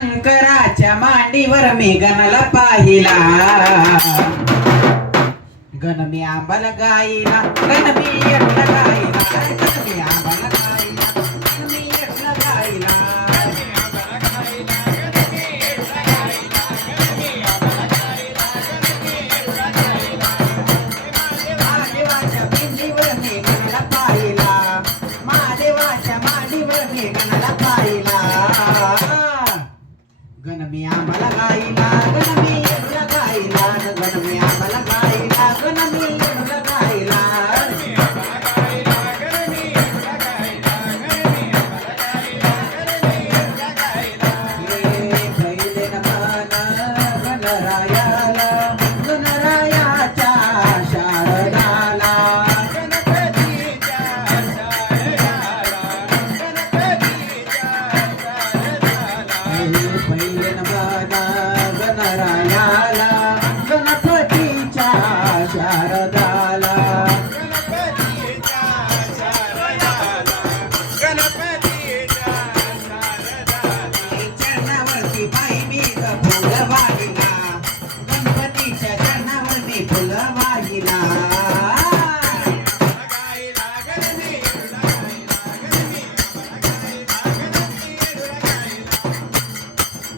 शंकराच्या मांडीवर मी गणाला पाहिला, गण मी आंबाला गाईला, गण मी येडला गाईला, गण मी आंबाला गाईला, गण मी येडला गाईला. महादेवाच्या पिंडीवर मी गणाला पाहिला, महादेवाच्या मांडीवर मी गणाला पाहिला, गण मी आंबाला गाईला, गण मी येडला गाईला, गण मी आंबाला गाईला, गण मी येडला गाईला. पहिले नमन गणरायाला, गणरायाच्या शारदाला, पहिले नमन गणरायाला, गणपतीच्या शारदाला. चरणावरती बाई मी फुल वाहिला, गणपतीच्या चरणावरती फुल वाहिला.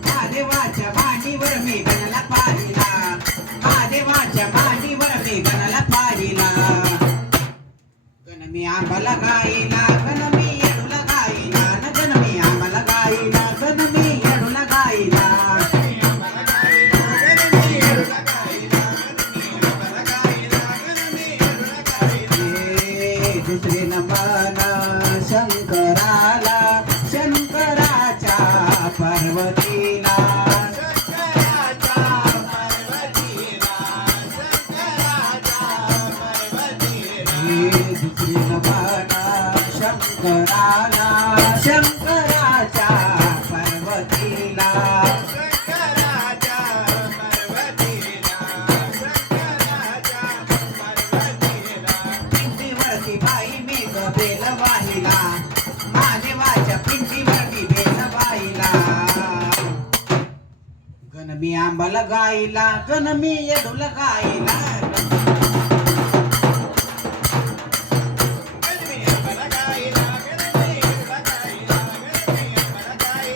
महादेवाच्या मांडीवर मी गणाला पाहिला, महादेवाच्या मांडीवर मी गणाला पाहिला, गण मी आंबाला गाईला, गण मी येडूला गाईला, गण मी आंबाला गाईला, गण मी येडूला गाईला. दुसरे नमन शंकराला, शंकराच्या पार्वतीला, दुसरे नमन शंकराला, शंकराच्या पार्वतीला. पिंडीवरती बाई मी बेल वाहिला, महादेवाच्या पिंडीवरती बेल वाहिला, गण मी आंबाला गाईला, गण मी येडूला गाईला.